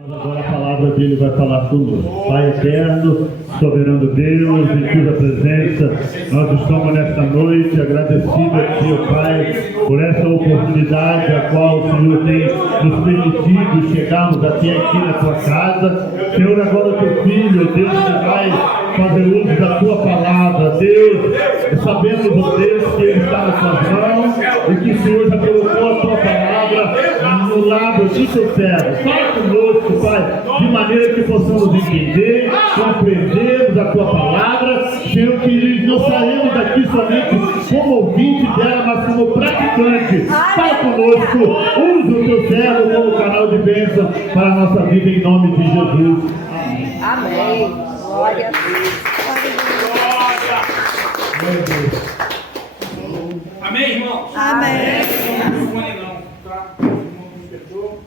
Agora a palavra dele vai falar conosco. Pai eterno, soberano Deus, em cuja presença nós estamos nesta noite agradecidos a Ti, Pai, por essa oportunidade a qual o Senhor tem nos permitido chegarmos até aqui na Tua casa. Senhor, agora o Teu Filho, Deus, que vai fazer uso da Tua palavra. Deus, sabemos, ó Deus, que Ele está nas Tuas mãos e que o Senhor já colocou a Tua palavra no lado do Teu servo. Fala conosco, Pai, de maneira que possamos entender, compreendermos a Tua palavra, Senhor, que não saímos daqui somente como ouvinte dela, mas como praticante. Fala conosco, usa o Teu servo como canal de bênção para a nossa vida, em nome de Jesus. Amém. Amém. Glória a Deus. Amém, irmãos? Amém. Não fone não, tá? Irmão, me perdoa.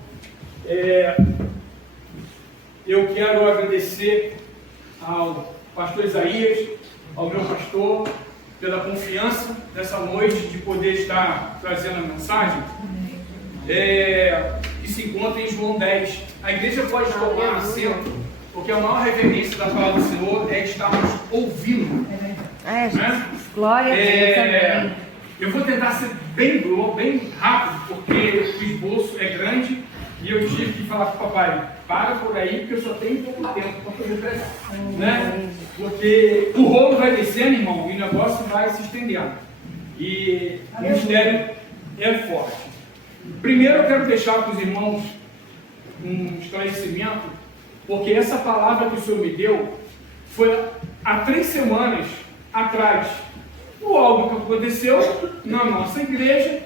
Eu quero agradecer ao pastor Isaías, ao meu pastor, pela confiança dessa noite de poder estar trazendo a mensagem. Que se encontra em João 10. A igreja pode tomar assento, porque a maior referência da palavra do Senhor é estarmos ouvindo. Né? Glória a Deus. Amém. Eu vou tentar ser bem rápido, porque o esboço é grande e eu tive que falar com o papai, para por aí, porque eu só tenho pouco tempo para fazer pregação, né? Porque o rolo vai descendo, irmão, e o negócio vai se estendendo. E o mistério é forte. Primeiro eu quero deixar para os irmãos um esclarecimento, porque essa palavra que o Senhor me deu foi há 3 semanas atrás. Por algo que aconteceu na nossa igreja,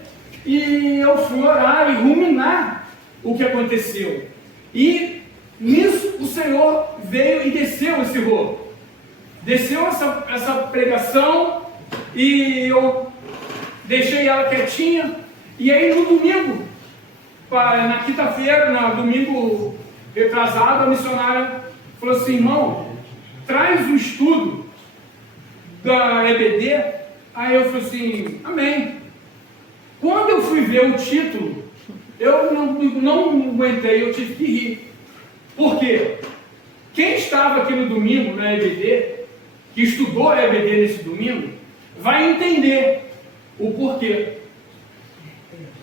e eu fui orar e ruminar o que aconteceu. E nisso o Senhor veio e desceu esse rolo. Desceu essa pregação e eu deixei ela quietinha. E aí no domingo, na quinta-feira, no domingo retrasado, a missionária falou assim: irmão, traz o estudo da EBD. Aí eu falei assim: amém. Quando eu fui ver o título, eu não aguentei, eu tive que rir. Por quê? Quem estava aqui no domingo na EBD, que estudou a EBD nesse domingo, vai entender o porquê.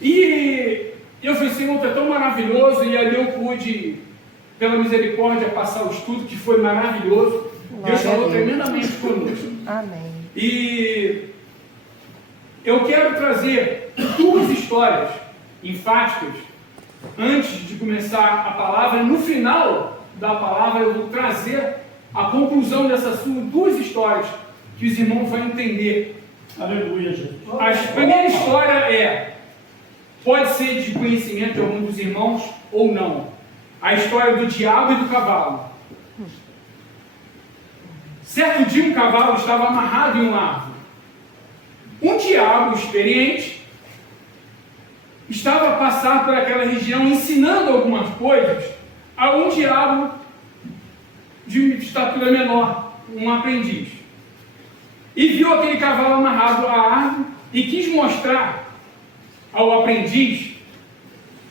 E eu falei: Senhor, é tão maravilhoso. E ali eu pude, pela misericórdia, passar o estudo, que foi maravilhoso. Deus falou tremendamente conosco. Amém. E eu quero trazer 2 histórias enfáticas antes de começar a palavra. No final da palavra eu vou trazer a conclusão dessas 2 histórias que os irmãos vão entender. Aleluia, Jesus. A primeira história pode ser de conhecimento de algum dos irmãos ou não. A história do diabo e do cavalo. Certo dia um cavalo estava amarrado em uma árvore. Um diabo experiente estava a passar por aquela região ensinando algumas coisas a um diabo de estatura menor, um aprendiz. E viu aquele cavalo amarrado à árvore e quis mostrar ao aprendiz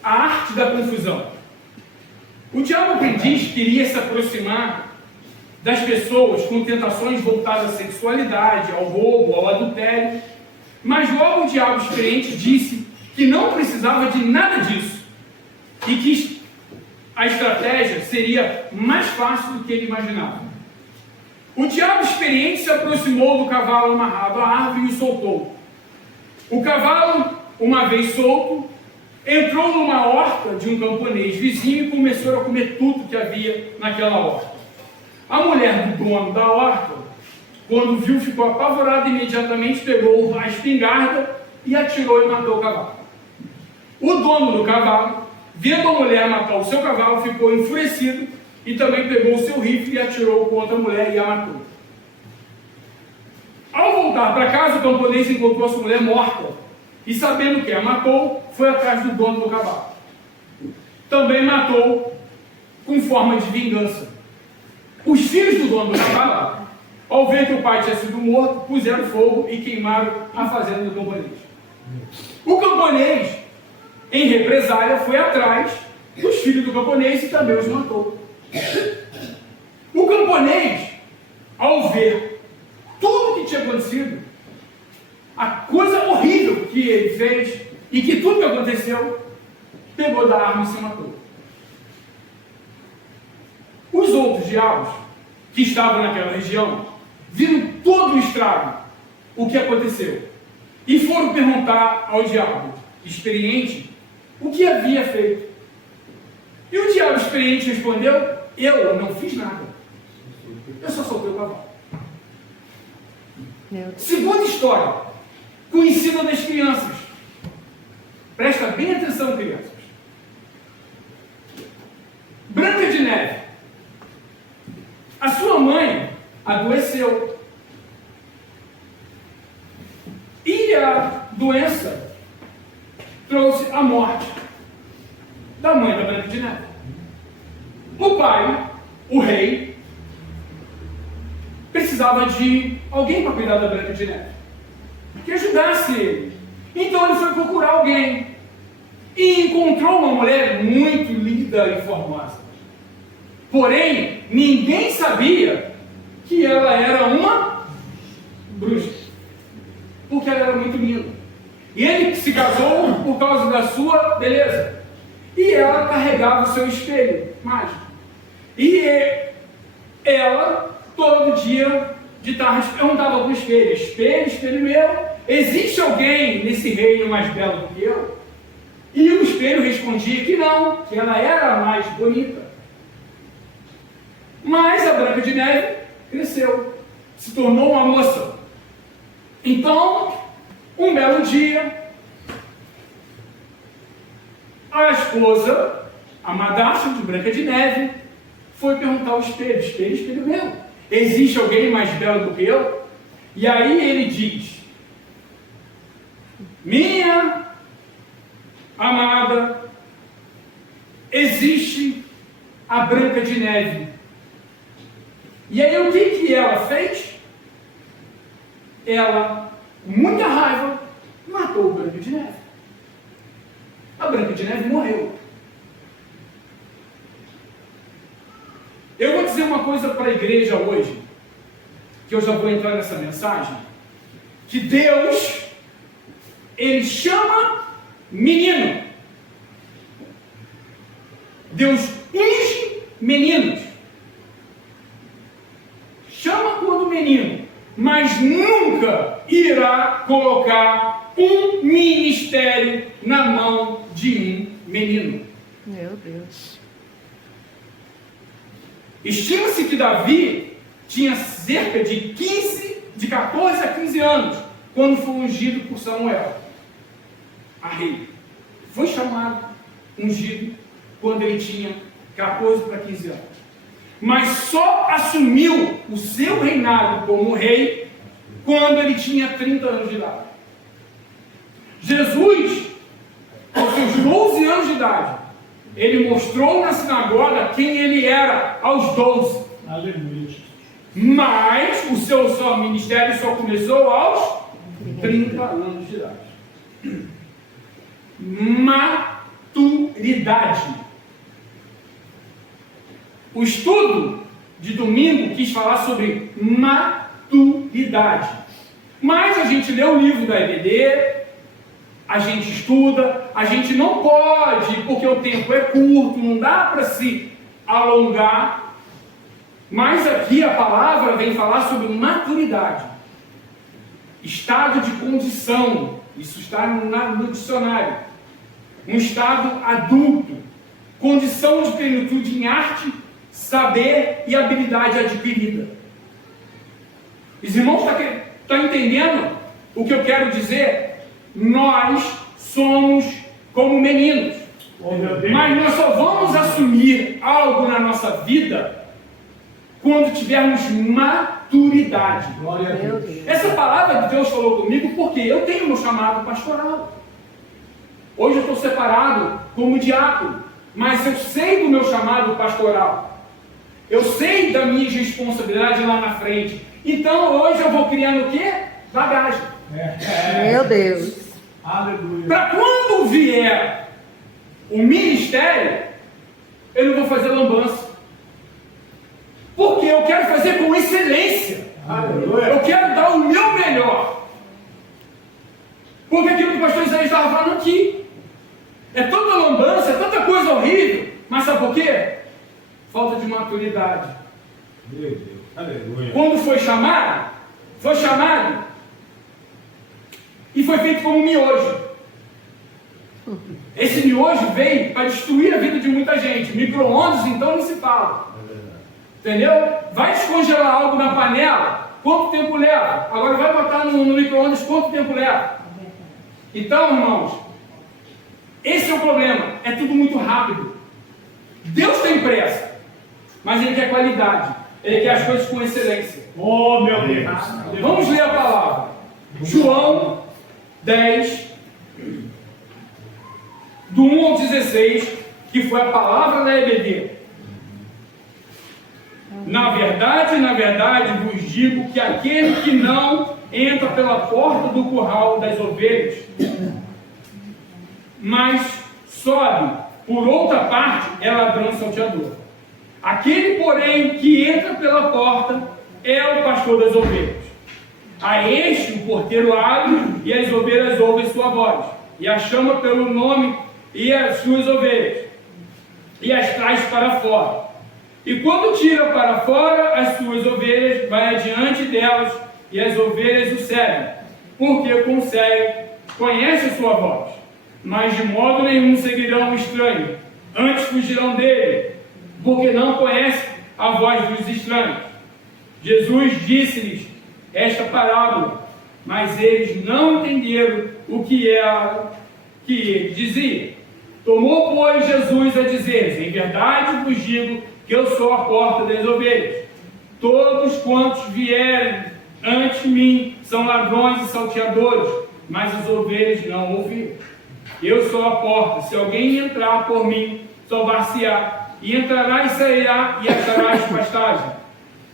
a arte da confusão. O diabo aprendiz queria se aproximar das pessoas com tentações voltadas à sexualidade, ao roubo, ao adultério, mas logo o diabo experiente disse que não precisava de nada disso e que a estratégia seria mais fácil do que ele imaginava. O diabo experiente se aproximou do cavalo amarrado à árvore e o soltou. O cavalo, uma vez solto, entrou numa horta de um camponês vizinho e começou a comer tudo que havia naquela horta. A mulher do dono da horta, quando viu, ficou apavorada e imediatamente pegou a espingarda e atirou e matou o cavalo. O dono do cavalo, vendo a mulher matar o seu cavalo, ficou enfurecido e também pegou o seu rifle e atirou contra a mulher e a matou. Ao voltar para casa, o camponês encontrou a sua mulher morta e, sabendo que a matou, foi atrás do dono do cavalo. Também matou com forma de vingança. Os filhos do dono do cavalo, ao ver que o pai tinha sido morto, puseram fogo e queimaram a fazenda do camponês. O camponês, em represália, foi atrás dos filhos do camponês e também os matou. O camponês, ao ver tudo que tinha acontecido, a coisa horrível que ele fez e que tudo que aconteceu, pegou da arma e se matou. Os outros diabos que estavam naquela região viram todo o estrago, o que aconteceu, e foram perguntar ao diabo experiente o que havia feito. E o diabo experiente respondeu: eu não fiz nada, eu só soltei o cavalo. Segunda história, conhecida das crianças. Presta bem atenção, crianças. Branca de Neve. A sua mãe adoeceu. E a doença trouxe a morte da mãe da Branca de Neve. O pai, o rei, precisava de alguém para cuidar da Branca de Neve, que ajudasse ele. Então ele foi procurar alguém e encontrou uma mulher muito linda e formosa. Porém, ninguém sabia que ela era uma bruxa, porque ela era muito linda. E ele se casou por causa da sua beleza. E ela carregava o seu espelho mágico. E ela, todo dia, de tarde, perguntava para o espelho: espelho, espelho meu, existe alguém nesse reino mais belo do que eu? E o espelho respondia que não, que ela era a mais bonita. Mas a Branca de Neve cresceu, se tornou uma moça. Então, um belo dia, a esposa, a madrasta de Branca de Neve, foi perguntar ao espelho: espelho, espelho meu, existe alguém mais belo do que eu? E aí ele diz: minha amada, existe a Branca de Neve. E aí o que ela fez? Ela, com muita raiva, matou o Branca de Neve. A Branca de Neve morreu. Eu vou dizer uma coisa para a igreja hoje, que eu já vou entrar nessa mensagem, que Deus, Ele chama menino. Deus unge meninos. Chama quando menino, mas nunca irá colocar um ministério na mão de um menino. Meu Deus. Estima-se que Davi tinha cerca de 14 a 15 anos, quando foi ungido por Samuel a rei. Foi chamado, ungido, quando ele tinha 14 para 15 anos. Mas só assumiu o seu reinado como rei quando ele tinha 30 anos de idade. Jesus, aos seus 12 anos de idade, ele mostrou na sinagoga quem ele era aos 12. Aleluia. Mas o seu ministério só começou aos 30 anos de idade. Maturidade. O estudo de domingo quis falar sobre maturidade. Mas a gente lê o livro da EBD, a gente estuda, a gente não pode, porque o tempo é curto, não dá para se alongar. Mas aqui a palavra vem falar sobre maturidade. Estado de condição, isso está no dicionário. Um estado adulto, condição de plenitude em arte, saber e habilidade adquirida. Os irmãos estão entendendo o que eu quero dizer? Nós somos como meninos, mas nós só vamos assumir algo na nossa vida quando tivermos maturidade. Meu Deus. Essa palavra de Deus falou comigo porque eu tenho meu chamado pastoral. Hoje eu estou separado como diácono, mas eu sei do meu chamado pastoral. Eu sei da minha responsabilidade lá na frente. Então hoje eu vou criando o quê? Bagagem. Meu Deus. Aleluia. Para quando vier o ministério, eu não vou fazer lambança. Porque eu quero fazer com excelência. Eu quero dar o meu melhor. Porque aquilo que o pastor Isaías estava falando aqui. É tanta lambança, é tanta coisa horrível. Mas sabe por quê? Falta de maturidade. Meu Deus. Aleluia. Quando foi chamado e foi feito como um miojo. Esse miojo veio para destruir a vida de muita gente. Micro-ondas, então, não se fala. Entendeu? Vai descongelar algo na panela, quanto tempo leva? Agora vai botar no micro-ondas, quanto tempo leva? Então, irmãos, esse é o problema. É tudo muito rápido. Deus tem pressa, mas Ele quer qualidade. Ele quer as coisas com excelência. Oh, meu Deus. Vamos ler a palavra. João 10, do 1 ao 16, que foi a palavra da EBD. Na verdade, vos digo que aquele que não entra pela porta do curral das ovelhas, mas sobe por outra parte, é ladrão e salteador. Aquele, porém, que entra pela porta é o pastor das ovelhas. A este o porteiro abre e as ovelhas ouvem sua voz, e a chama pelo nome e as suas ovelhas, e as traz para fora. E quando tira para fora as suas ovelhas, vai adiante delas, e as ovelhas o seguem, porque conhece a sua voz. Mas de modo nenhum seguirão o estranho, antes fugirão dele, porque não conhece a voz dos estranhos. Jesus disse-lhes esta parábola, mas eles não entenderam o que ele dizia. Tomou, pois, Jesus a dizer: em verdade vos digo que eu sou a porta das ovelhas. Todos quantos vierem antes de mim são ladrões e salteadores, mas as ovelhas não ouviram. Eu sou a porta. Se alguém entrar por mim, salvar-se-á, e entrará e sairá e achará as pastagens.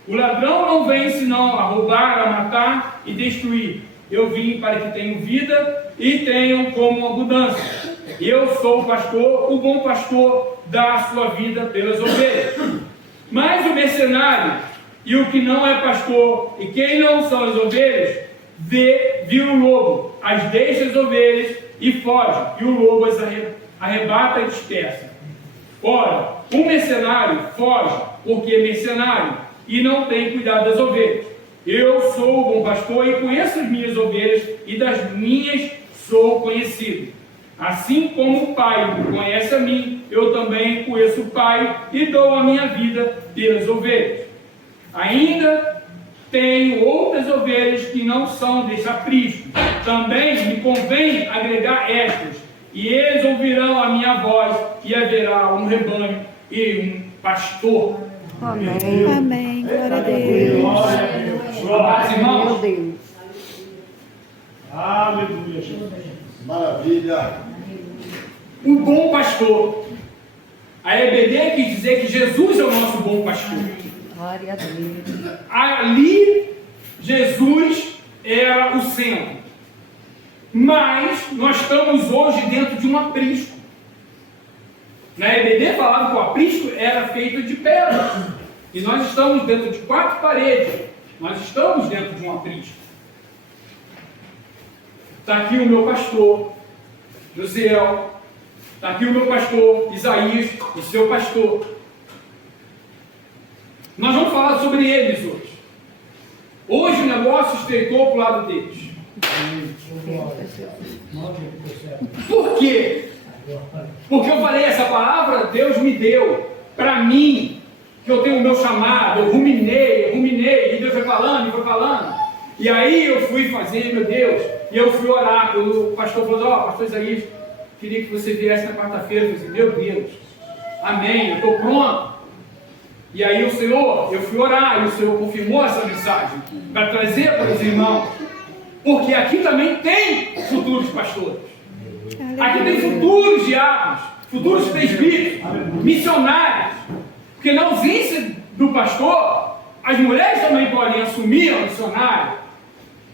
O ladrão não vem senão a roubar, a matar e destruir. Eu vim para que tenham vida e tenham como abundância. Eu sou o pastor, o bom pastor dá a sua vida pelas ovelhas. Mas o mercenário e o que não é pastor, e quem não são as ovelhas, viu o lobo, as deixa as ovelhas e foge, e o lobo as arrebata e dispersa. Ora, um mercenário foge porque é mercenário e não tem cuidado das ovelhas. Eu sou o bom pastor e conheço as minhas ovelhas, e das minhas sou conhecido. Assim como o Pai me conhece a mim, eu também conheço o Pai e dou a minha vida pelas ovelhas. Ainda tenho outras ovelhas que não são desse aprisco. Também me convém agregar estas, e eles ouvirão a minha voz, e haverá um rebanho e um pastor. Amém. Amém. Glória a Deus. Glória a Deus. Mas, irmãos, Meu Deus. Aleluia, Jesus. Maravilha. o bom pastor. A EBD quis dizer que Jesus é o nosso bom pastor. Glória a Deus. Ali, Jesus era o centro. Mas nós estamos hoje dentro de um aprisco. Na EBD falava que o aprisco era feito de pedra. E nós estamos dentro de 4 paredes. Nós estamos dentro de um aprisco. Está aqui o meu pastor, Josiel. Está aqui o meu pastor, Isaías, o seu pastor. Nós vamos falar sobre eles hoje. Hoje o negócio estreitou para o lado deles. Por quê? Porque eu falei, essa palavra Deus me deu para mim, que eu tenho o meu chamado, eu ruminei, e Deus foi falando, e aí eu fui fazer, meu Deus, e eu fui orar, o pastor falou, pastor Isaías, queria que você viesse na quarta-feira. Eu falei, meu Deus, amém, eu estou pronto. E aí o Senhor, eu fui orar, e o Senhor confirmou essa mensagem, para trazer para os irmãos, porque aqui também tem futuros pastores. Aqui tem futuros diáconos, futuros presbíteros, missionários. Porque na ausência do pastor, as mulheres também podem assumir a missionária.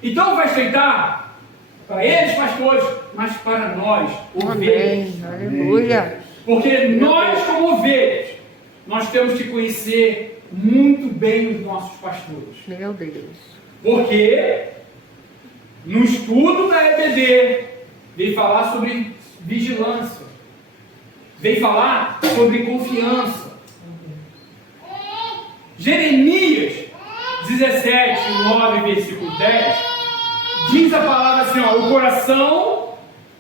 Então vai estreitar para eles, pastores, mas para nós, ovelhas. Amém. Aleluia. Porque nós, como ovelhas, nós temos que conhecer muito bem os nossos pastores. Meu Deus. Porque no estudo da EBD veio falar sobre vigilância, veio falar sobre confiança. Jeremias 17, 9, versículo 10, diz a palavra assim, ó, o coração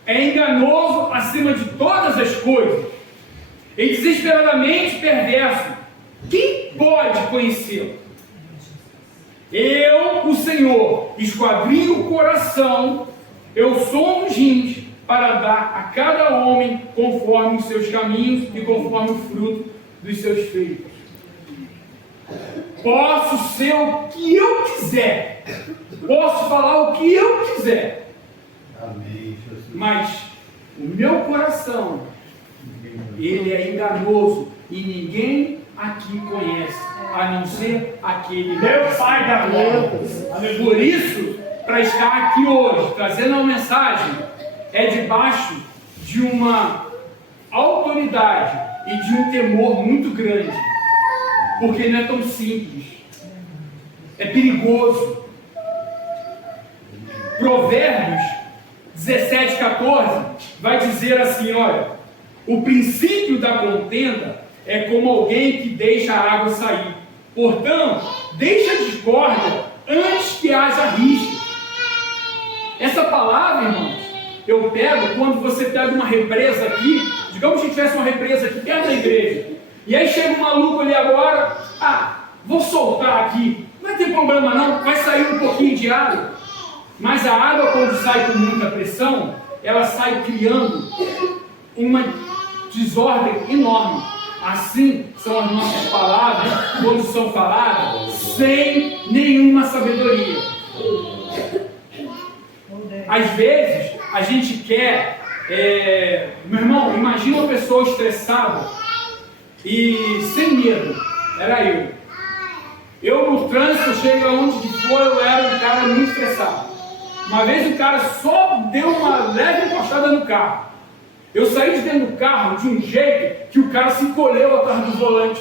é enganoso acima de todas as coisas, e desesperadamente perverso. Quem pode conhecê-lo? Eu, o Senhor, esquadrinho o coração, eu sou os rins, para dar a cada homem conforme os seus caminhos e conforme o fruto dos seus feitos. Posso ser o que eu quiser, posso falar o que eu quiser, Amém, Jesus. mas o meu coração, ele é enganoso e ninguém aqui conhece, a não ser aquele Meu Pai da glória. Por isso, para estar aqui hoje, trazendo uma mensagem, é debaixo de uma autoridade e de um temor muito grande, porque não é tão simples, é perigoso. Provérbios 17:14 vai dizer assim, olha, o princípio da contenda é como alguém que deixa a água sair, portanto, deixa a discórdia antes que haja rixa. Essa palavra, irmãos, eu pego quando você pega uma represa aqui, digamos que tivesse uma represa aqui perto da igreja, e aí chega um maluco ali agora, vou soltar aqui, não vai ter problema não, vai sair um pouquinho de água, mas a água quando sai com muita pressão, ela sai criando uma desordem enorme. Assim são as nossas palavras quando são faladas sem nenhuma sabedoria. Às vezes a gente quer, meu irmão, imagina uma pessoa estressada e sem medo. Era eu no trânsito, chego aonde for, eu era um cara muito estressado. Uma vez o cara só deu uma leve encostada no carro. Eu saí de dentro do carro de um jeito que o cara se encolheu atrás do volante,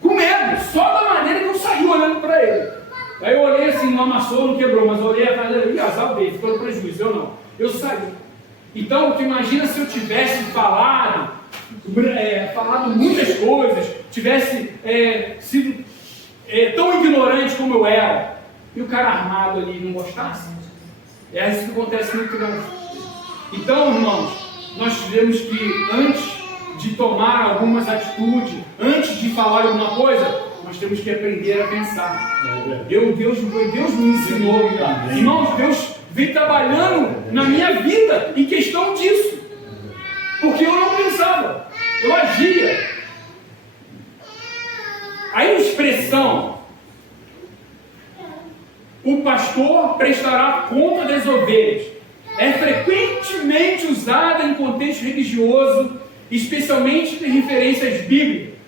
com medo, só da maneira que eu saí olhando para ele. Aí eu olhei assim, não amassou, não quebrou, mas olhei atrás dele, e azar dele, ficou no prejuízo, eu não. Eu saí. Então, tu imagina se eu tivesse falado muitas coisas, tivesse sido tão ignorante como eu era, e o cara armado ali não gostasse? É isso que acontece no trânsito. Então, irmãos, nós tivemos que, antes de tomar algumas atitudes, antes de falar alguma coisa, nós temos que aprender a pensar. Deus me ensinou, irmãos, Deus vem trabalhando na minha vida em questão disso, porque eu não pensava, eu agia. A expressão, o pastor prestará conta das ovelhas, é frequentemente usada em contexto religioso, especialmente em referências bíblicas.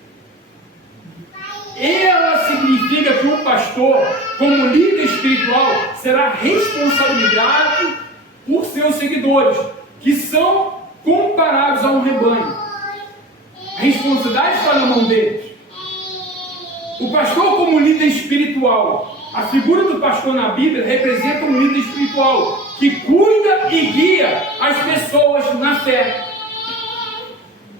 Ela significa que o pastor, como líder espiritual, será responsabilizado por seus seguidores, que são comparados a um rebanho. A responsabilidade está na mão deles. O pastor, como líder espiritual, a figura do pastor na Bíblia representa um líder espiritual que cuida e guia as pessoas na fé.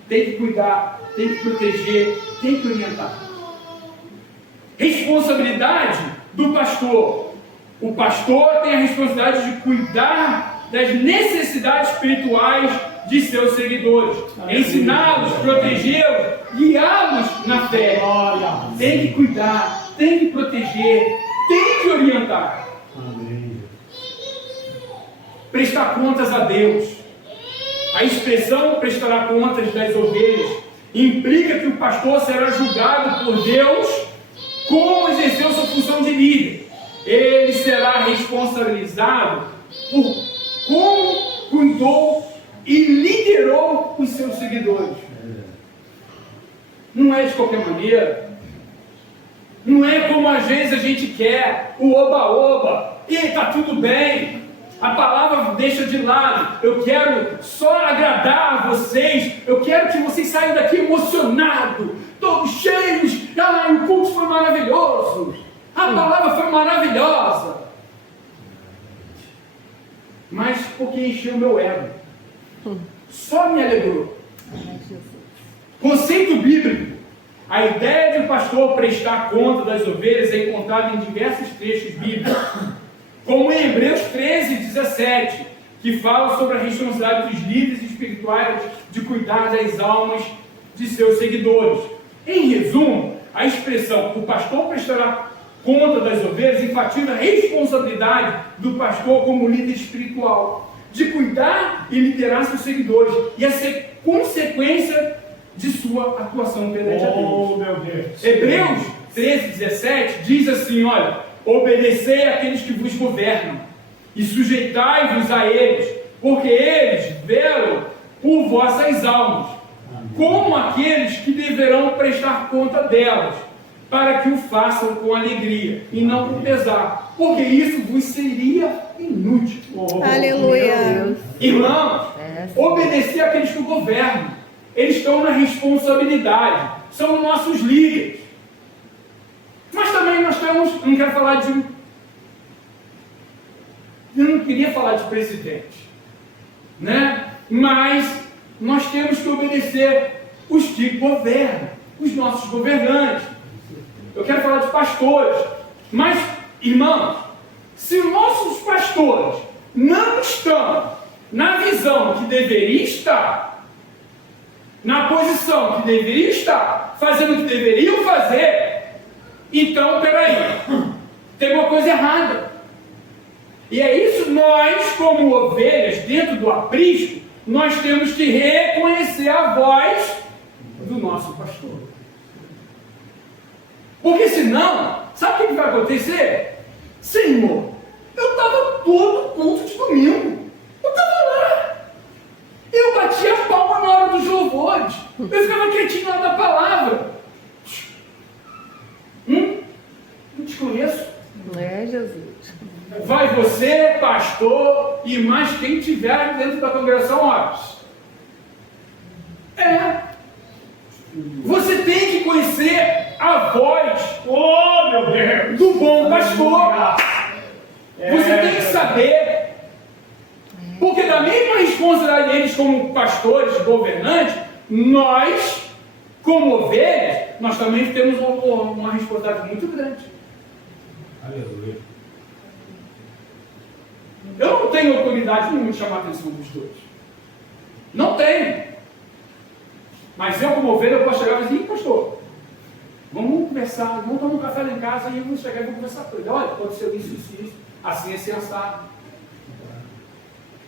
Tem que cuidar, tem que proteger, tem que orientar. Responsabilidade do pastor. O pastor tem a responsabilidade de cuidar das necessidades espirituais de seus seguidores, ensiná-los, protegê-los, guiá-los na fé. Tem que cuidar, tem que proteger, tem que orientar. Prestar contas a Deus. A expressão prestará contas das ovelhas implica que o pastor será julgado por Deus como exerceu sua função de líder. Ele será responsabilizado por como cuidou e liderou os seus seguidores. Não é de qualquer maneira. Não é como às vezes a gente quer, o oba-oba, e está tudo bem. A palavra deixa de lado. Eu quero só agradar a vocês. Eu quero que vocês saiam daqui emocionados. Estou todos cheios, o culto foi maravilhoso, a palavra foi maravilhosa. Mas porque encheu meu ego, só me alegrou. Conceito bíblico: a ideia de um pastor prestar conta das ovelhas é encontrada em diversos trechos bíblicos, como em Hebreus 13:17, que fala sobre a responsabilidade dos líderes espirituais de cuidar das almas de seus seguidores. Em resumo, a expressão "o pastor prestará conta das ovelhas" enfatiza a responsabilidade do pastor como líder espiritual, de cuidar e liderar seus seguidores, e a ser consequência de sua atuação perante a Deus. Oh, meu Deus. Hebreus 13:17 diz assim: olha, obedecei àqueles que vos governam e sujeitai-vos a eles, porque eles velam por vossas almas, como aqueles que deverão prestar conta delas, para que o façam com alegria e não com pesar, porque isso vos seria inútil. Aleluia. Irmãos, obedecer àqueles que o governam. Eles estão na responsabilidade, são nossos líderes. Mas também nós temos, eu não queria falar de presidente, né? Mas nós temos que obedecer os que governam, os nossos governantes. Eu quero falar de pastores. Mas, irmãos, se os nossos pastores não estão na visão que deveria estar, na posição que deveria estar, fazendo o que deveriam fazer, então, peraí, tem uma coisa errada. E é isso, nós, como ovelhas dentro do aprisco, nós temos que reconhecer a voz do nosso pastor. Porque senão, sabe o que vai acontecer? Senhor, eu estava todo culto de domingo, eu estava lá. Eu batia a palma na hora dos louvores. Eu ficava quietinho na hora da palavra. Não te conheço. É, Jesus. Vai você, pastor, e mais quem tiver dentro da congregação, ó. Você tem que conhecer a voz Meu Deus. do bom pastor. Você tem que saber. Porque da mesma responsabilidade deles como pastores, governantes, nós, como ovelhas, nós também temos uma responsabilidade muito grande. Aleluia. Eu não tenho autoridade nenhuma de chamar a atenção dos dois. Não tenho. Mas eu, como ovelha, eu posso chegar e dizer: pastor, vamos conversar, vamos tomar um café lá em casa e eu vou chegar e vou conversar com ele. Olha, aconteceu isso, assim é sensado.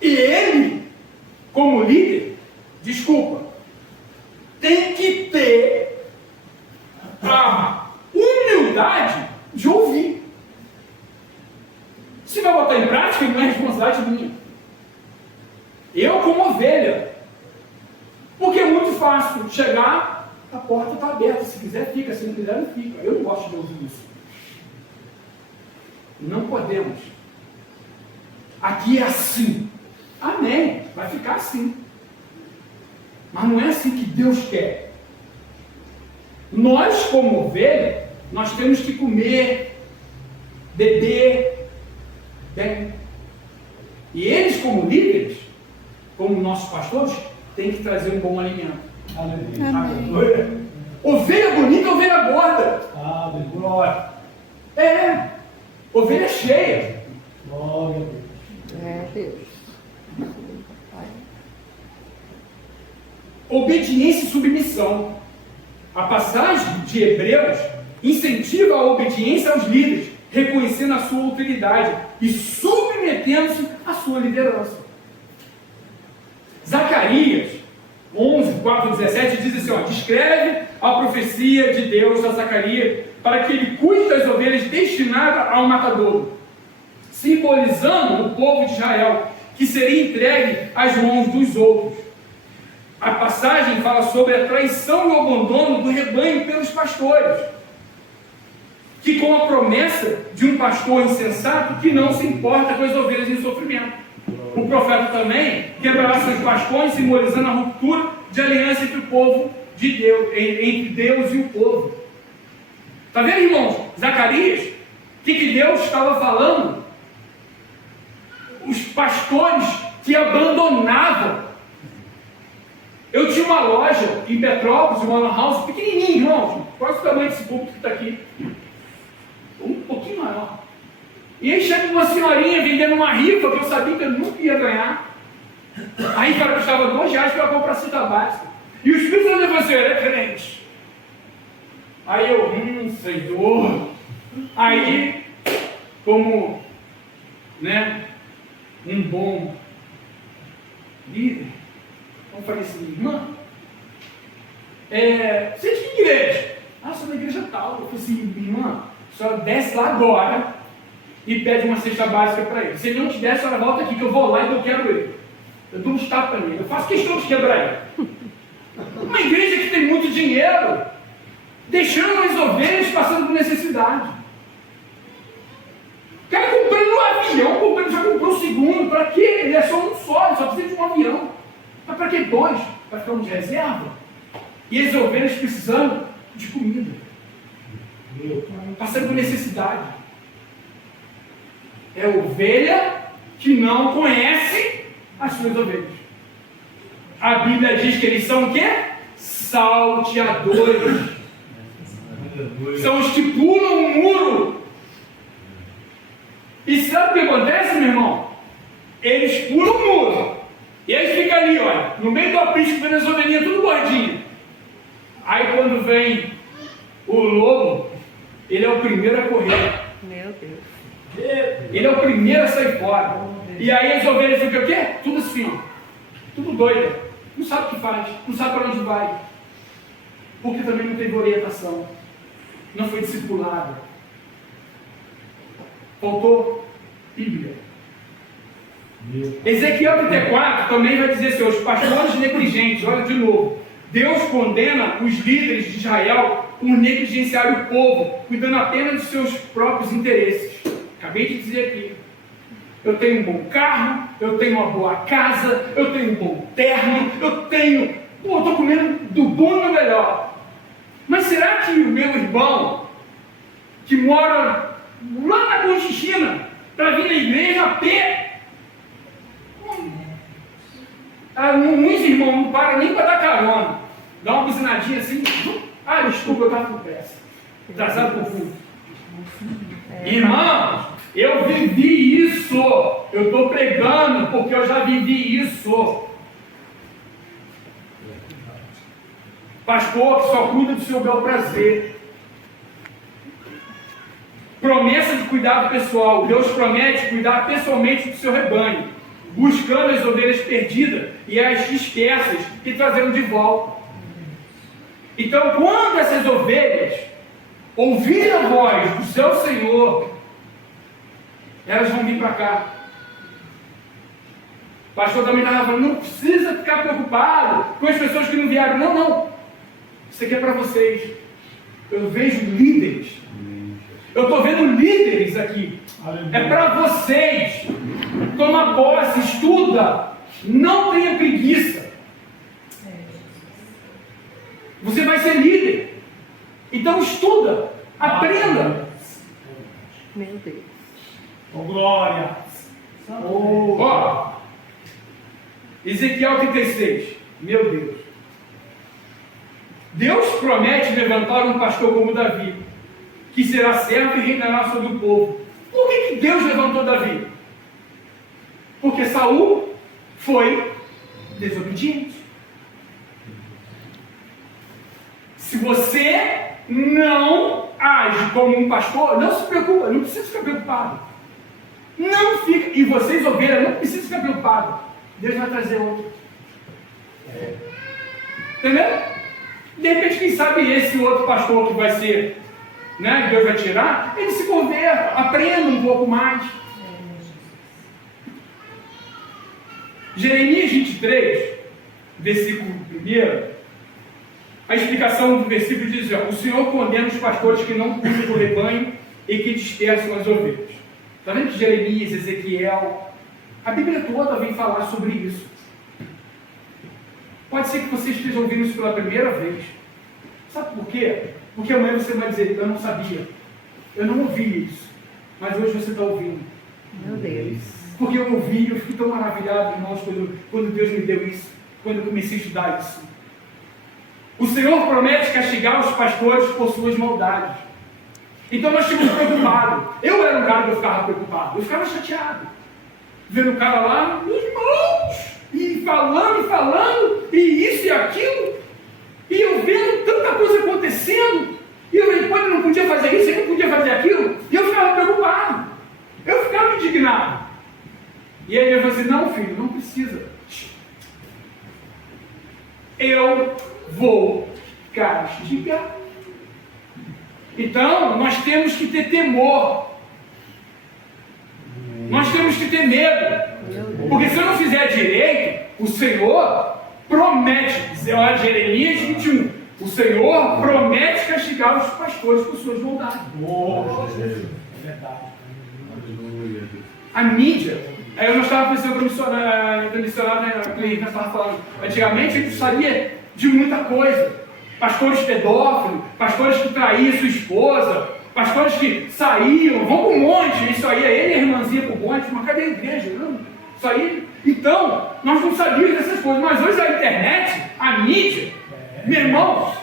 E ele, como líder, tem que ter a humildade de ouvir. Se vai botar em prática, não é responsabilidade minha. Eu, como ovelha, porque é muito fácil chegar, a porta está aberta, se quiser fica, se não quiser não fica. Eu não gosto de ouvir isso. Não podemos. Aqui é assim. Amém, vai ficar assim. Mas não é assim que Deus quer. Nós, como ovelha, nós temos que comer, beber bem. E eles, como líderes, como nossos pastores, têm que trazer um bom alimento. Aleluia. Ovelha bonita, ovelha gorda. Glória. Ovelha cheia. Glória a Deus. É, Deus. Obediência e submissão. A passagem de Hebreus incentiva a obediência aos líderes, reconhecendo a sua autoridade e submetendo-se à sua liderança. Zacarias 11, 4, 17 diz assim: descreve a profecia de Deus a Zacarias para que ele cuide das ovelhas destinadas ao matadouro, simbolizando o povo de Israel, que seria entregue às mãos dos outros. A passagem fala sobre a traição e o abandono do rebanho pelos pastores, que com a promessa de um pastor insensato que não se importa com as ovelhas em sofrimento. O profeta também quebrará seus bastões, simbolizando a ruptura de aliança entre o povo de Deus, entre Deus e o povo. Está vendo, irmãos? Zacarias, o que Deus estava falando? Os pastores que abandonavam. Eu tinha uma loja em Petrópolis, uma lan house pequenininha, irmãos, quase o tamanho desse público que está aqui. Um pouquinho maior. E aí chega uma senhorinha vendendo uma rifa que eu sabia que eu nunca ia ganhar. A rifa custava R$2 para comprar cesta básica. E os filhos da devoção eram crentes. Aí eu, Senhor. Aí, como, né, um bom líder, eu falei assim, irmã, você é de que igreja? Sou da igreja tal. Eu falei assim, irmã, a senhora desce lá agora e pede uma cesta básica para ele. Se ele não te der, a senhora volta aqui que eu vou lá e eu quebro ele. Eu dou uns tapas nele, eu faço questão de quebrar ele. Uma igreja que tem muito dinheiro, deixando as ovelhas passando por necessidade. O cara comprando um avião, já comprou o segundo, para quê? Ele é só um só, ele só precisa de um avião. Mas para que dois? Para ficar um de reserva? E as ovelhas precisando de comida, passando por necessidade. É ovelha que não conhece as suas ovelhas. A Bíblia diz que eles são o quê? Salteadores. São os que pulam o muro. E sabe o que acontece, meu irmão? Eles pulam o muro. E eles ficam ali, olha, no meio do aprisco, vendo as ovelhinhas tudo gordinho. Aí quando vem o lobo, ele é o primeiro a correr. Meu Deus. Ele é o primeiro a sair fora. E aí as ovelhas ficam o quê? Tudo assim, ó. Tudo doida. Não sabe o que faz, não sabe para onde vai. Porque também não teve orientação. Não foi discipulado. Faltou Bíblia. Ezequiel 34 também vai dizer assim, os pastores negligentes, olha de novo. Deus condena os líderes de Israel por negligenciar o povo, cuidando apenas dos seus próprios interesses. Acabei de dizer aqui. Eu tenho um bom carro, eu tenho uma boa casa, eu tenho um bom terno, eu estou comendo do bom e do melhor. Mas será que o meu irmão, que mora lá na Conchichina, para vir na igreja a pé, muitos irmãos não param nem para dar carona, dá uma buzinadinha assim, desculpa, eu estava com pressa, atrasado por culto. Irmãos, eu vivi isso, eu estou pregando porque eu já vivi isso. Pastor que só cuida do seu bel prazer. Promessa de cuidado pessoal. Deus promete cuidar pessoalmente do seu rebanho, buscando as ovelhas perdidas e as dispersas e trazendo de volta. Então, quando essas ovelhas ouvirem a voz do seu Senhor, elas vão vir para cá. O pastor também estava falando, não precisa ficar preocupado com as pessoas que não vieram. Não. Isso aqui é para vocês. Eu vejo líderes. Eu estou vendo líderes aqui. É para vocês. Toma posse, estuda. Não tenha preguiça. Você vai ser líder. Então estuda. Aprenda. Meu Deus. Glória. Ezequiel 36. Meu Deus. Deus promete levantar um pastor como Davi, que será servo e reinará sobre o povo. Por que Deus levantou Davi? Porque Saul foi desobediente. Se você não age como um pastor, não se preocupa, não precisa ficar preocupado. Não fica, e vocês ovelhas, não precisa ficar preocupado. Deus vai trazer outro. Entendeu? De repente, quem sabe esse outro pastor que vai ser, né, Deus vai tirar, ele se converta, aprenda um pouco mais. Jeremias 23, versículo 1, a explicação do versículo diz, o Senhor condena os pastores que não cuidam do rebanho e que dispersam as ovelhas. Está vendo que Jeremias, Ezequiel, a Bíblia toda vem falar sobre isso. Pode ser que você esteja ouvindo isso pela primeira vez. Sabe por quê? Porque amanhã você vai dizer, eu não sabia, eu não ouvi isso, mas hoje você está ouvindo. Meu Deus. Porque eu ouvi, eu fiquei tão maravilhado, irmãos, quando Deus me deu isso, quando eu comecei a estudar isso. O Senhor promete castigar os pastores por suas maldades. Então nós ficamos preocupados. Eu era um cara que eu ficava preocupado, eu ficava chateado. Vendo o cara lá, meus irmãos, e falando, e isso e aquilo, e eu vendo tanta coisa acontecendo, e eu depois não podia fazer isso, ele não podia fazer aquilo, e eu ficava preocupado, eu ficava indignado. E aí ele falou assim, não filho, não precisa. Eu vou castigar. Então, nós temos que ter temor. Nós temos que ter medo. Porque se eu não fizer direito, o Senhor promete, olha Jeremias 21, o Senhor promete castigar os pastores por suas maldades. A mídia, eu não estava pensando para missionário, nós estávamos falando, antigamente a gente sabia de muita coisa. Pastores pedófilos, pastores que traíam sua esposa, pastores que saíam, vão para o monte, isso aí, ele e a irmãzinha para o monte, mas cadê a igreja? Não, isso aí. Então, nós não sabíamos dessas coisas, mas hoje a internet, a mídia, meu irmão,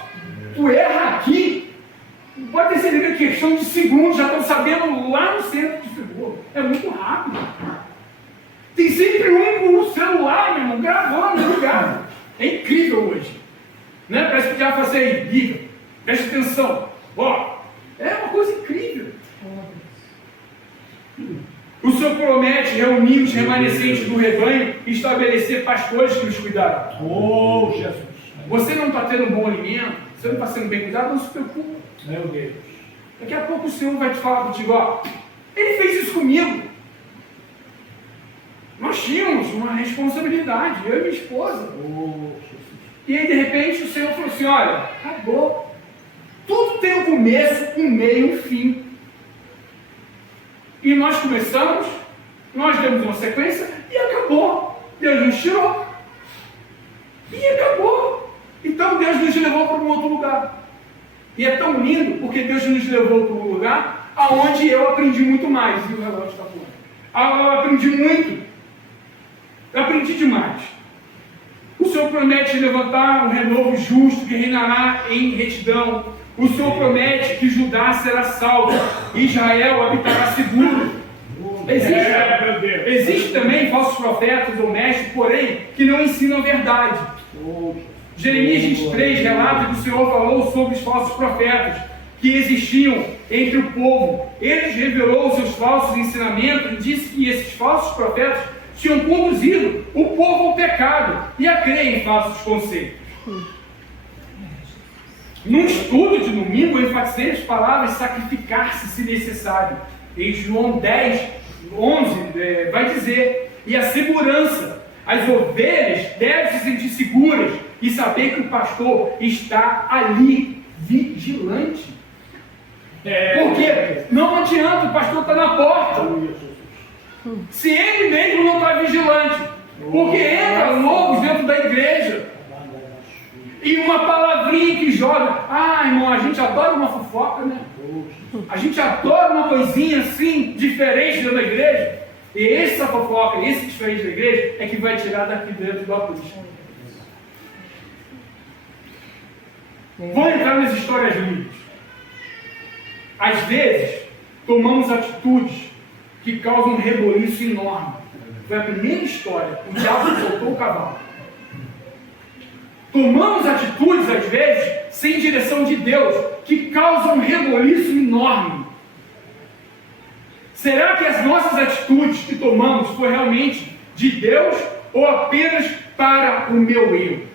tu erra aqui, pode ter certeza que questão de segundos, já estão sabendo lá no centro de Friburgo, é muito rápido. Tem sempre um no celular, meu irmão, gravando, ligado. É incrível hoje. Né? Parece que já fazer aí, liga, preste atenção. Ó, é uma coisa incrível. O Senhor promete reunir os remanescentes do rebanho e estabelecer pastores que os cuidarão. Oh, Jesus. Você não está tendo um bom alimento, você não está sendo bem cuidado, não se preocupe. Meu Deus. Daqui a pouco o Senhor vai te falar contigo, ó, ele fez isso comigo. Nós tínhamos uma responsabilidade, eu e minha esposa. Oh, Jesus. E aí, de repente, o Senhor falou assim, olha, acabou. Tudo tem um começo, um meio, um fim. E nós começamos, nós demos uma sequência e acabou. Deus nos tirou. E acabou. Então Deus nos levou para um outro lugar. E é tão lindo, porque Deus nos levou para um lugar onde eu aprendi muito mais. E o relógio está voando. Eu aprendi muito. Eu aprendi demais. O Senhor promete levantar um renovo justo que reinará em retidão. O Senhor promete que Judá será salvo, Israel habitará seguro. Existe também falsos profetas ou mestres, porém, que não ensinam a verdade. Jeremias 23 relata que o Senhor falou sobre os falsos profetas que existiam entre o povo. Ele revelou os seus falsos ensinamentos e disse que esses falsos profetas tinham conduzido o povo ao pecado e a crer em falsos conceitos. Num estudo de domingo, eu enfatizei as palavras sacrificar-se se necessário. Em João 10, 11, vai dizer, e a segurança. As ovelhas devem se sentir seguras e saber que o pastor está ali, vigilante. Porque não adianta, o pastor está na porta. Se ele mesmo não está vigilante, porque entra lobos dentro da igreja. E uma palavrinha que joga. Ah, irmão, a gente adora uma fofoca, né? A gente adora uma coisinha assim, diferente dentro da igreja. E essa fofoca, esse diferente da igreja, é que vai tirar daqui dentro do aprisco. Vou entrar nas histórias bíblicas. Às vezes, tomamos atitudes que causam um reboliço enorme. Foi a primeira história. O diabo soltou o cavalo. Tomamos atitudes, às vezes, sem direção de Deus, que causam um reboliço enorme. Será que as nossas atitudes que tomamos foi realmente de Deus ou apenas para o meu eu?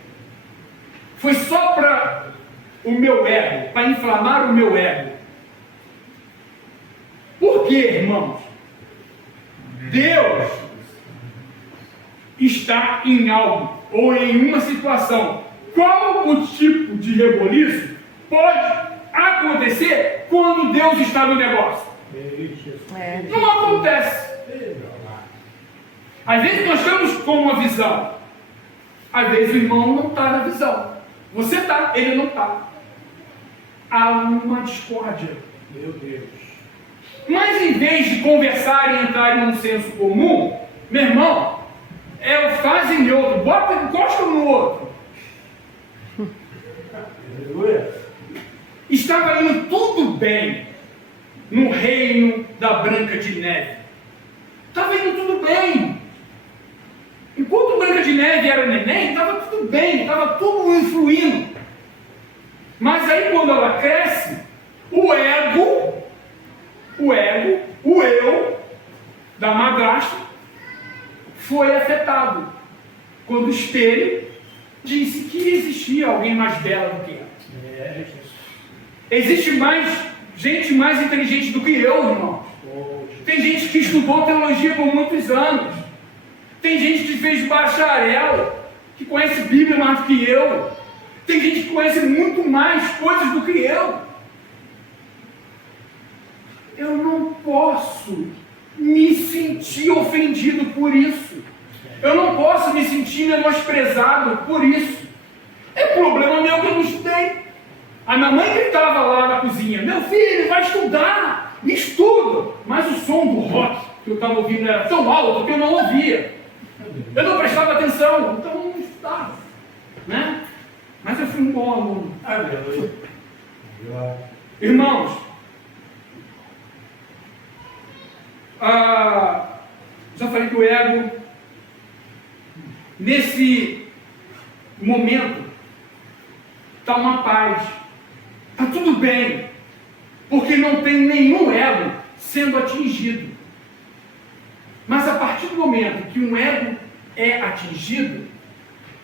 Foi só para o meu ego, para inflamar o meu ego. Por quê, irmãos? Deus está em algo ou em uma situação. Qual o tipo de reboliço pode acontecer quando Deus está no negócio? Não acontece. Às vezes nós estamos com uma visão. Às vezes o irmão não está na visão. Você está, ele não está. Há uma discórdia. Meu Deus. Mas em vez de conversar e entrar em um senso comum, meu irmão, fazem de outro, encosta um no outro. Aleluia. Estava indo tudo bem no reino da Branca de Neve. Estava indo tudo bem. Enquanto Branca de Neve era neném, estava tudo bem, estava tudo influindo. Mas aí quando ela cresce, o eu da madrasta foi afetado. Quando o espelho disse que existia alguém mais bela do que ela. Existe gente mais inteligente do que eu, irmãos. Tem gente que estudou teologia por muitos anos. Tem gente que fez bacharel, que conhece Bíblia mais do que eu. Tem gente que conhece muito mais coisas do que eu. Eu não posso me sentir ofendido por isso. Eu não posso me sentir menosprezado por isso. É problema meu que eu não estudei. A minha mãe gritava lá na cozinha: meu filho, vai estudar, estuda. Mas o som do rock que eu estava ouvindo era tão alto que eu não ouvia. Eu não prestava atenção, então eu não estudava. Né? Mas eu fui um bom aluno. Aleluia. Irmãos, já falei que o ego, nesse momento, está uma paz. Está tudo bem, porque não tem nenhum ego sendo atingido. Mas a partir do momento que um ego é atingido,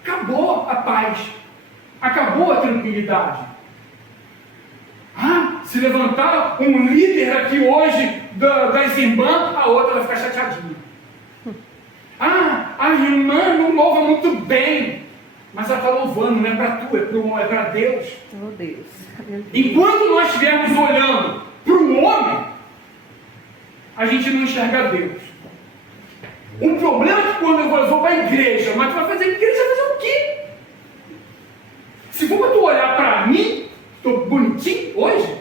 acabou a paz, acabou a tranquilidade. Se levantar um líder aqui hoje das irmãs, a outra vai ficar chateadinha. A irmã não louva muito bem, mas ela está louvando, não é para tu, é para Deus. Oh, Deus. Enquanto nós estivermos olhando para o homem, a gente não enxerga Deus. O problema é que quando eu vou para a igreja, mas tu vai fazer igreja, vai fazer o quê? Se for para tu olhar para mim, estou bonitinho hoje,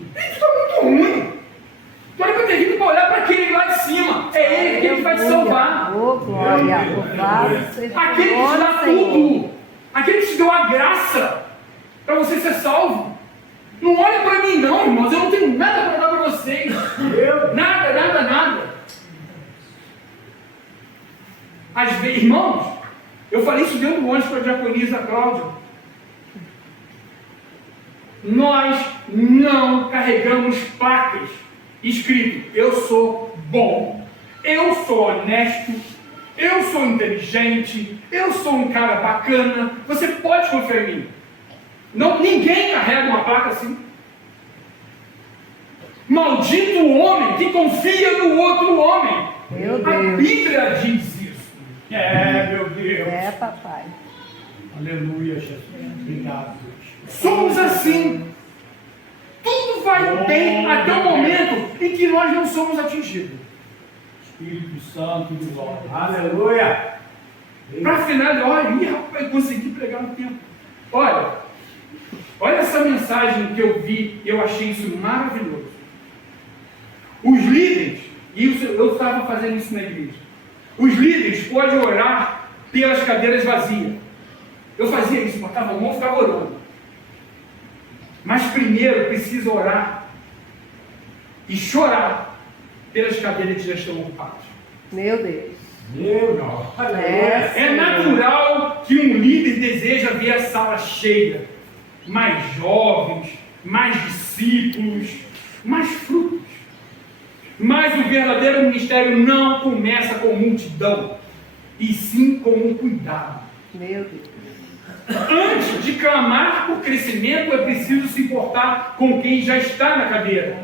isso está muito ruim. Tu olha que eu tenho vindo para olhar para aquele lá de cima. É ele que vai te salvar. Oh, glória. Louvado seja Aquele que te dá tudo. Aquele que te deu a graça para você ser salvo. Não olha para mim não, irmãos. Eu não tenho nada para dar para vocês. Nada. Às vezes, irmãos, eu falei isso dentro do ônibus para a diaconisa Cláudia. Nós não carregamos placas escrito: eu sou bom, eu sou honesto, eu sou inteligente, eu sou um cara bacana. Você pode confiar em mim. Não, ninguém carrega uma placa assim. Maldito o homem que confia no outro homem. Meu A Deus. Bíblia diz isso. Meu Deus. É, papai. Aleluia, Jesus. Obrigado, Deus. Somos assim. Tudo vai bem até o momento em que nós não somos atingidos. Espírito Santo de glória. Aleluia. Para finalizar, olha, rapaz, consegui pregar no tempo. Olha essa mensagem que eu vi, eu achei isso maravilhoso. Os líderes, e eu estava fazendo isso na igreja, os líderes podem orar pelas cadeiras vazias. Eu fazia isso, botava a mão e ficava orando. Mas primeiro precisa orar e chorar pelas cadeiras que já estão ocupadas. Meu Deus. Meu Deus. Aleluia. É natural que um líder deseja ver a sala cheia, mais jovens, mais discípulos, mais frutos. Mas o verdadeiro ministério não começa com multidão, e sim com um cuidado. Meu Deus. Antes de clamar por crescimento, é preciso se importar com quem já está na cadeira.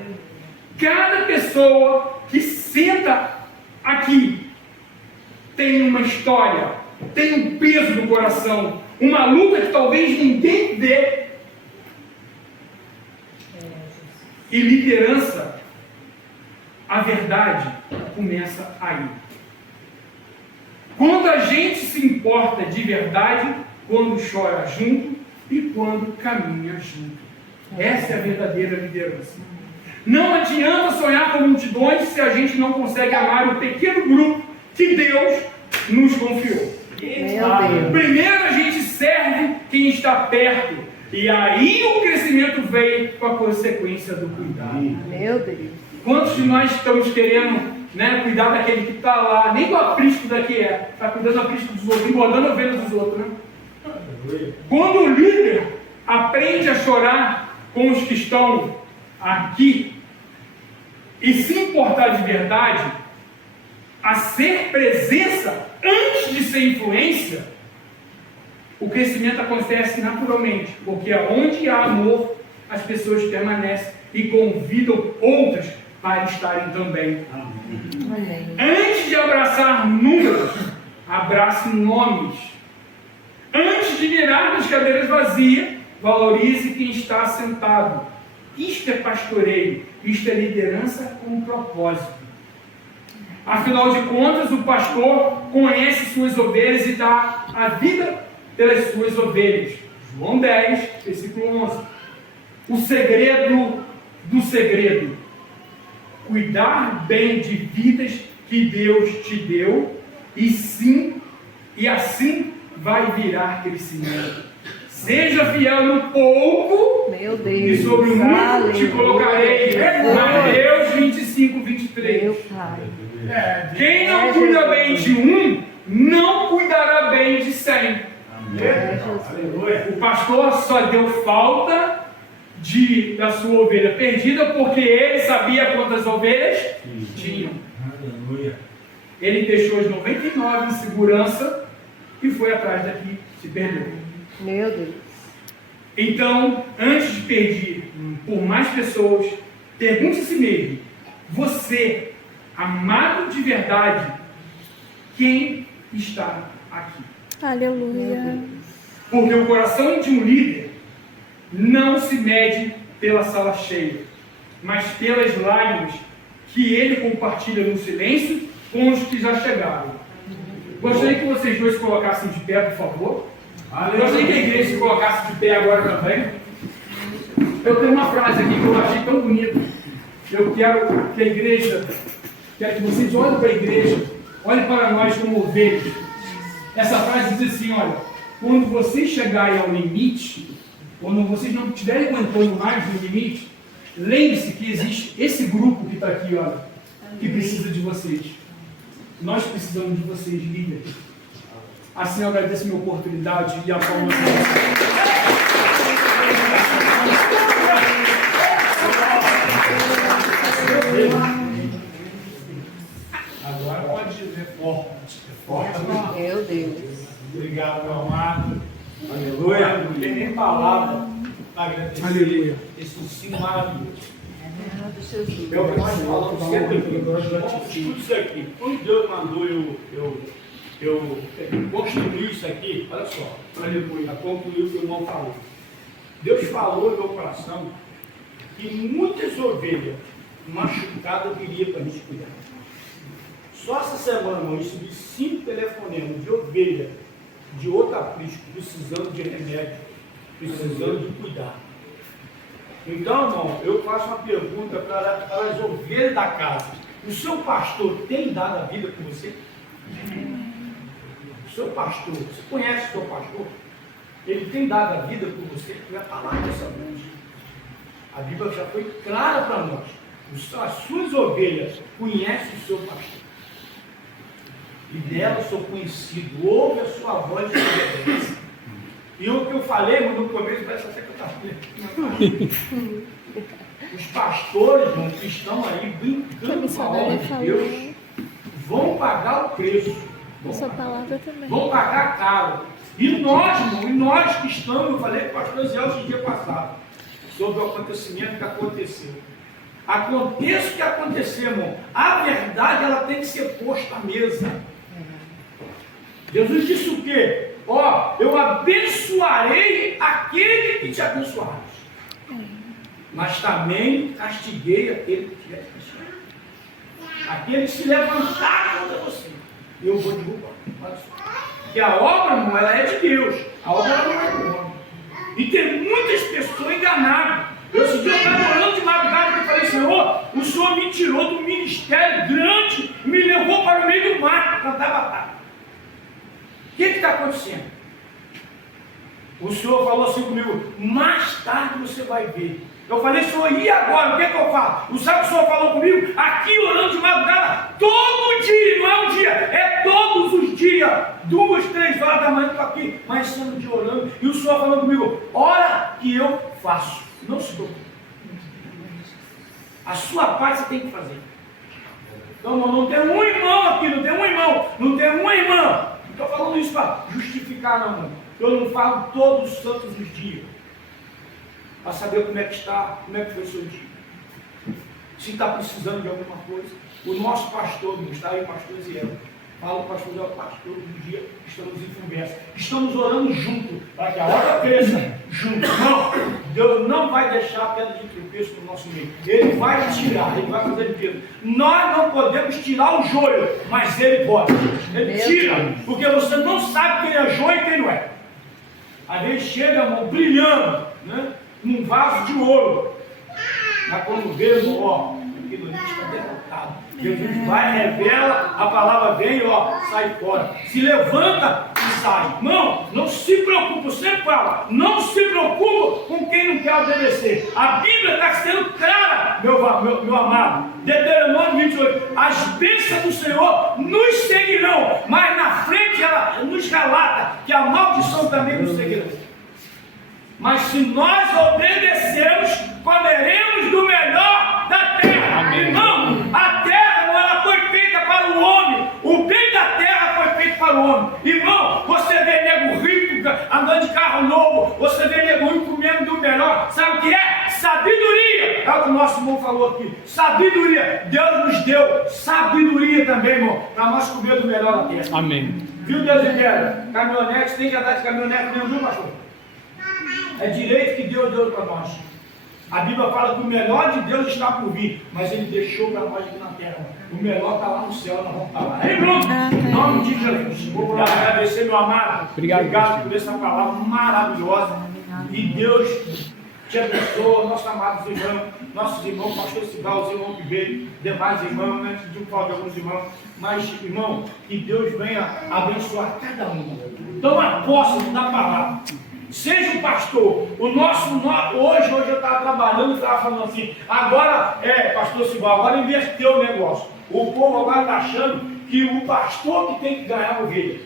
Cada pessoa que senta aqui tem uma história, tem um peso no coração, uma luta que talvez ninguém vê. E liderança, a verdade, começa aí. Quando a gente se importa de verdade, quando chora junto e quando caminha junto. Essa é a verdadeira liderança. Não adianta sonhar com multidões se a gente não consegue amar o pequeno grupo que Deus nos confiou. Primeiro a gente serve quem está perto. E aí o crescimento vem com a consequência do cuidado. Meu Deus. Quantos de nós estamos querendo, cuidar daquele que está lá, nem do aprisco daqui está cuidando do aprisco dos outros, engordando a ovelha dos outros, né? Quando o líder aprende a chorar com os que estão aqui e se importar de verdade, a ser presença antes de ser influência, o crescimento acontece naturalmente, porque onde há amor, as pessoas permanecem e convidam outras para estarem também. Amém. Antes de abraçar números, abrace nomes. Antes de mirar nas cadeiras vazias, valorize quem está sentado. Isto é pastoreio, isto é liderança com propósito. Afinal de contas, o pastor conhece suas ovelhas e dá a vida pelas suas ovelhas. João 10, versículo 11. O segredo do segredo: cuidar bem de vidas que Deus te deu, e assim vai virar crescimento. Seja fiel no pouco, Meu Deus. e sobre o muito te colocarei. Mateus 25, 23. Meu Pai. Quem não cuida bem de um, não cuidará bem de 100. O pastor só deu falta da sua ovelha perdida porque ele sabia quantas ovelhas tinham. Ele deixou as 99 em segurança e foi atrás da que se perdeu. Meu Deus. Então, antes de pedir por mais pessoas, pergunte a si mesmo: você, amado de verdade, quem está aqui? Aleluia. Porque o coração de um líder não se mede pela sala cheia, mas pelas lágrimas que ele compartilha no silêncio com os que já chegaram. Gostaria que vocês dois se colocassem de pé, por favor. Gostaria que a igreja se colocasse de pé agora também. Eu tenho uma frase aqui que eu achei tão bonita. Eu quero que a igreja, quero que vocês olhem para a igreja, olhem para nós como ovelhas. Essa frase diz assim: olha, quando vocês chegarem ao limite, quando vocês não estiverem aguentando mais do limite, lembre-se que existe esse grupo que está aqui, olha, que precisa de vocês. Nós precisamos de vocês, líderes. Assim eu agradeço a minha oportunidade e a palma. Agora pode dizer forte. Meu Deus. Obrigado, meu amado. Aleluia. Não tem nem palavra para agradecer. Aleluia. Esse ensino maravilhoso. Amado Jesus. É o que nós falamos sempre aqui. Tudo isso aqui. Quando Deus mandou eu construir isso aqui, olha só, aleluia, concluir o que o irmão falou. Deus falou no meu coração que muitas ovelhas machucadas viriam para a gente cuidar. Só essa semana, irmão, eu recebi 5 telefonemas de ovelha de outro aprisco, precisando de remédio, precisando de cuidar. Então, irmão, eu faço uma pergunta para as ovelhas da casa. O seu pastor tem dado a vida por você? O seu pastor, você conhece o seu pastor? Ele tem dado a vida por você? Eu ia falar dessa noite. A Bíblia já foi clara para nós. As suas ovelhas conhecem o seu pastor. E dela sou conhecido. Ouve a sua voz de obediência. E o que eu falei no começo, parece até que eu estava Os pastores, irmão, que estão aí brincando com a obra de Deus, vão pagar o preço. Essa palavra também. Vão pagar caro. E nós, irmão, nós que estamos, eu falei com o pastor Zé no dia passado, sobre o acontecimento que aconteceu. Aconteça o que acontecer, irmão, a verdade ela tem que ser posta à mesa. Jesus disse o quê? Ó, eu abençoarei aquele que te abençoar, mas também castiguei aquele que te castigado. Aquele que se levantar contra você, eu vou derrubar. Olha só. Que a obra, irmão, ela é de Deus. A obra ela não é do homem. E tem muitas pessoas enganadas. Esse dia eu estava orando de madrugada e eu falei, Senhor, o Senhor me tirou do ministério grande e me levou para o meio do mar para cantar batalha. O que está acontecendo? O Senhor falou assim comigo, mais tarde você vai ver. Eu falei, Senhor, e agora? O que eu faço? Sabe o que o Senhor falou comigo? Aqui orando de madrugada, todo dia, não é um dia, é todos os dias, 2, 3 horas da manhã, estou aqui, mas sendo de orando, e o Senhor falou comigo, ora que eu faço, não se preocupe. A sua parte você tem que fazer. Então, não tem um irmão aqui, não tem um irmão, não tem uma irmã. Não estou falando isso para justificar, não. Eu não falo todos os santos os dias. Para saber como é que está, como é que foi o seu dia. Se está precisando de alguma coisa. O nosso pastor, está aí o pastor Ziel. Fala o pastor Ziel, pastor, todo dia estamos em conversa. Estamos orando junto, para que a obra cresça junto. Não, Deus não vai deixar a pedra de tropeço no nosso meio. Ele vai tirar, ele vai fazer inteiro. Nós não podemos tirar o joio, mas ele pode. Ele tira, porque você não sabe quem é joio e quem não é. Às vezes chega, irmão, brilhando, né? Num vaso de ouro. Mas quando vê, ó, aquilo ali está derrotado. Jesus vai, revela, a palavra vem, ó, sai fora. Se levanta e sai. Não se preocupe, eu sempre falo, não se preocupe com quem não quer obedecer. A Bíblia está sendo clara, meu amado. Deuteronômio 28, as bênçãos do Senhor nos seguirão, mas na frente ela nos relata que a maldição também nos seguirá. Mas se nós obedecermos, comeremos do melhor da terra. Irmão, a terra não ela foi feita para o homem. O bem da terra foi feito para o homem. Irmão, você vê nego rico andando de carro novo. Você vê nego rico comendo do melhor. Sabe o que é? Sabedoria. É o que o nosso irmão falou aqui. Sabedoria. Deus nos deu sabedoria também, irmão, para nós comer do melhor da terra. Amém. Viu, Deus e quer? Caminhonete, tem que andar de caminhonete mesmo, viu, pastor? É direito que Deus deu para nós. A Bíblia fala que o melhor de Deus está por vir, mas Ele deixou para nós aqui na terra. O melhor está lá no céu, nós vamos estar lá. Ei, Bruno, em nome de Jesus. Vou agradecer, meu amado. Obrigado por essa palavra maravilhosa. E Deus te abençoe, nossos amados irmãos, nossos irmãos, pastor Sival, os irmãos que veio, demais irmãos, né? De alguns irmãos. Mas, irmão, que Deus venha abençoar cada um. Toma posse da palavra. Seja o pastor, hoje eu estava trabalhando e estava falando assim, agora, pastor Sival, agora inverteu o negócio. O povo agora está achando que o pastor que tem que ganhar a ovelha.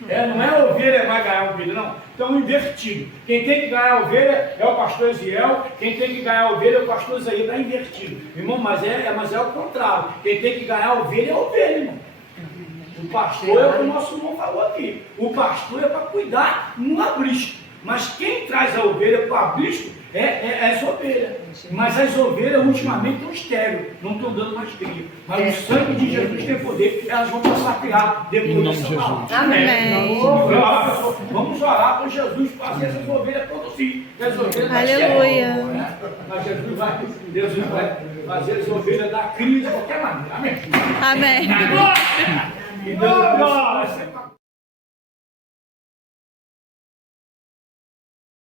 Não é a ovelha que vai ganhar a ovelha, não. Então, invertido. Quem tem que ganhar a ovelha é o pastor Eziel, quem tem que ganhar a ovelha é o pastor Isaías, está invertido. Irmão, mas é o contrário. Quem tem que ganhar a ovelha é a ovelha, irmão. O pastor é o que o nosso irmão falou aqui. O pastor é para cuidar no aprisco. Mas quem traz a ovelha para o aprisco é as ovelhas. Mas as ovelhas ultimamente estão estéreis, não estão dando mais cria. Mas o sangue de Jesus tem poder, elas vão passar a criar depois dessa palavra. Amém. Vamos orar para Jesus fazer essas ovelhas produzir. Aleluia. Mas Jesus vai fazer as ovelhas dar cria de qualquer maneira. Amém. Amém. E Deus abençoe.